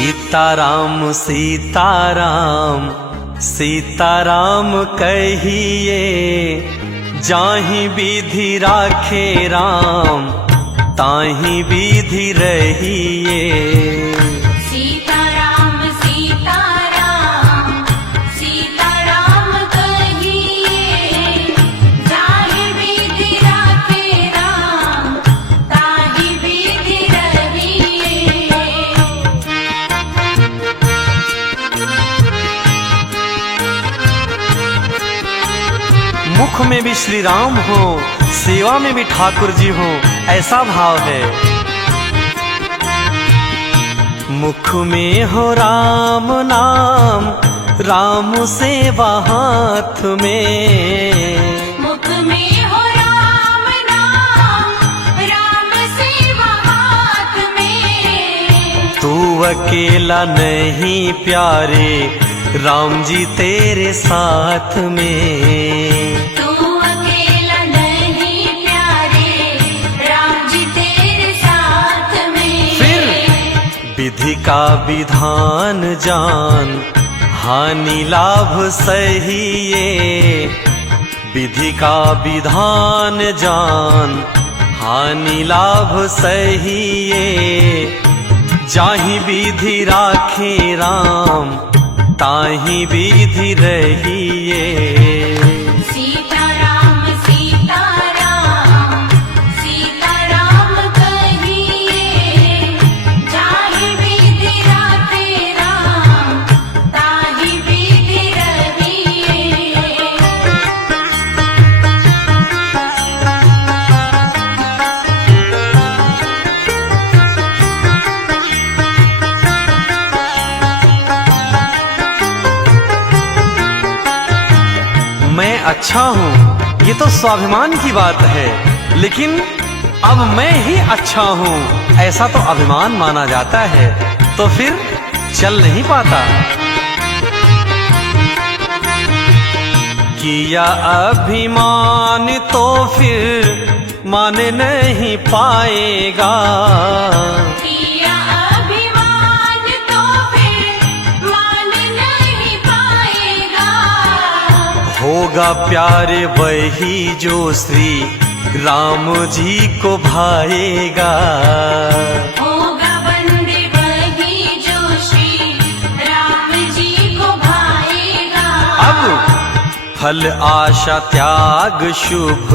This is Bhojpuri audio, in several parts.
सीताराम सीताराम सीताराम कहिए, जाहि विधि राखे राम ताहि विधि रहिए। सीताराम सीताराम सीताराम कहिए, जाहि विधि राखे राम ताहि विधि रहिए। मुख में भी श्री राम हो, सेवा में भी ठाकुर जी हो, ऐसा भाव है। मुख में हो राम नाम, राम सेवा हाथ में। मुख में हो राम नाम, राम सेवा हाथ में। तू अकेला नहीं प्यारे, राम जी तेरे साथ में। तू अकेला नहीं प्यारे, राम जी तेरे साथ में। फिर विधि का विधान जान, हानि लाभ सहिए। विधि का विधान जान, हानि लाभ सहिए। जाहि विधि राखे राम ताहि विधि रहिए। सीताराम सीताराम सीताराम कहिए, जाहि विधि राखे राम ताहि विधि रहिए। मैं अच्छा हूँ, ये तो स्वाभिमान की बात है, लेकिन अब मैं ही अच्छा हूँ ऐसा तो अभिमान माना जाता है, तो फिर चल नहीं पाता। किया अभिमान तो फिर मान नहीं पाएगा। किया अभिमान तो फिर मान नहीं पाएगा। होगा प्यारे वही जो श्री राम जी को भाएगा। होगा बंदे वही जो श्री राम जी को भाएगा। अब फल आशा त्याग शुभ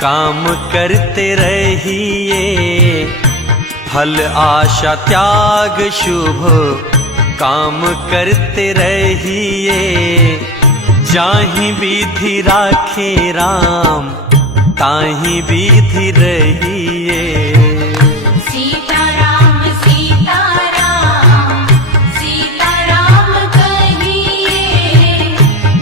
काम करते रहिए। फल आशा त्याग शुभ काम करते रहिए। जाहि विधि राखे राम ताहि विधि रहिए। सीताराम सीताराम सीताराम कहिए,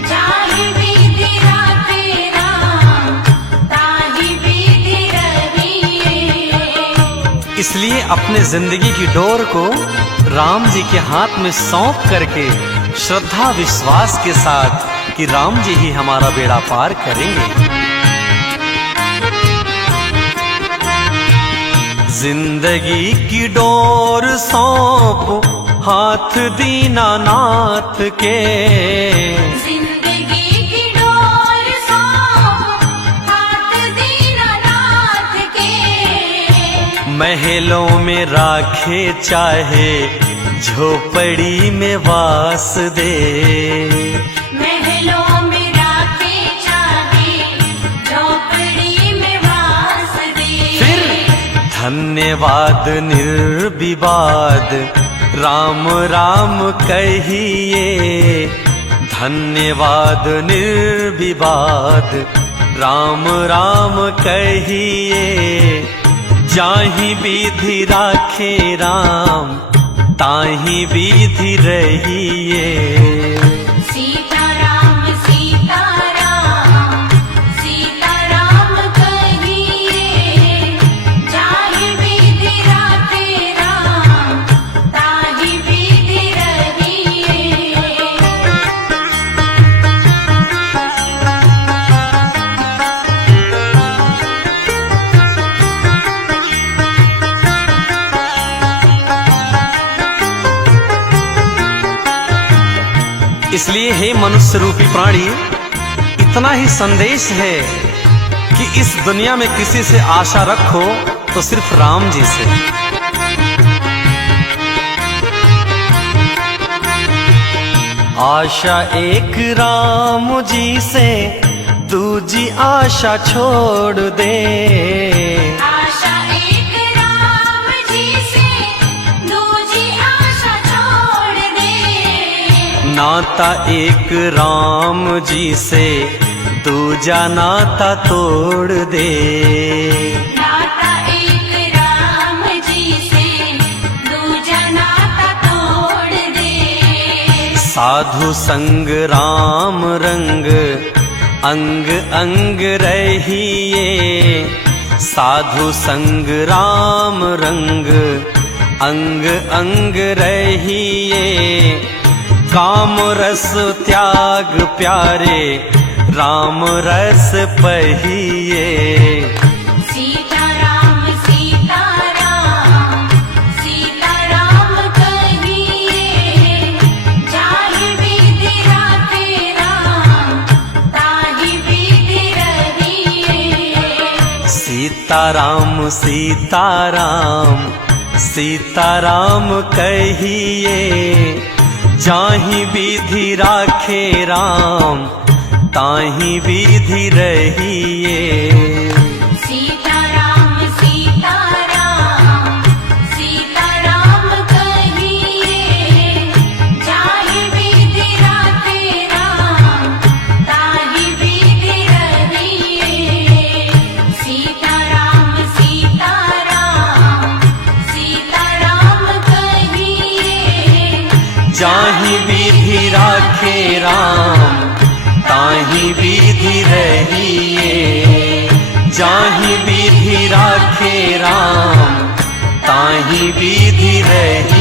जाहि विधि राखे राम ताहि विधि रहिए। इसलिए अपने जिंदगी की डोर को राम जी के हाथ में सौंप करके श्रद्धा विश्वास के साथ कि राम जी ही हमारा बेड़ा पार करेंगे। जिंदगी की डोर सौंप हाथ दीनानाथ के। जिंदगी की डोर सौंप हाथ दीनानाथ के। महलों में राखे चाहे झोपड़ी में वास दे। महलों में राखे चाहे झोपड़ी में वास दे। फिर धन्यवाद निर्विवाद राम राम कहिए। धन्यवाद निर्विवाद राम राम कहिए। जाहि विधि राखे राम ताहि विधि रहिए। सीताराम सीताराम सीताराम कहिए, जाहि विधि राखे राम ताहि विधि रहिए। इसलिए हे मनुष्य रूपी प्राणी, इतना ही संदेश है कि इस दुनिया में किसी से आशा रखो तो सिर्फ राम जी से। आशा एक राम जी से, दूजी आशा छोड़ दे। आशा एक राम जी से, दूजी आशा छोड़ दे। नाता एक राम जी से, दूजा नाता तोड़ दे। नाता एक राम जी से, दूजा नाता तोड़ दे। साधु संग राम रंग, अंग अंग रहिए। साधु संग राम रंग, अंग अंग रहिए। काम रस त्याग प्यारे, राम रस पहिए। सीताराम सीताराम, सीताराम कहिए। जाहि विधि राखे राम, ताहि विधि रहिए। सीताराम सीताराम, सीताराम कहिए। जाहि विधि राखे राम, ताहि विधि रहिए। सीताराम सीताराम, सीताराम कहिए। जाहि विधि राखे राम, ताहि विधि रहिए। सीताराम सीताराम, सीताराम कहिए। जाहि विधि राखे राम, ताहि विधि रहिए। जाहि विधि राखे राम, ताहि विधि रहिए।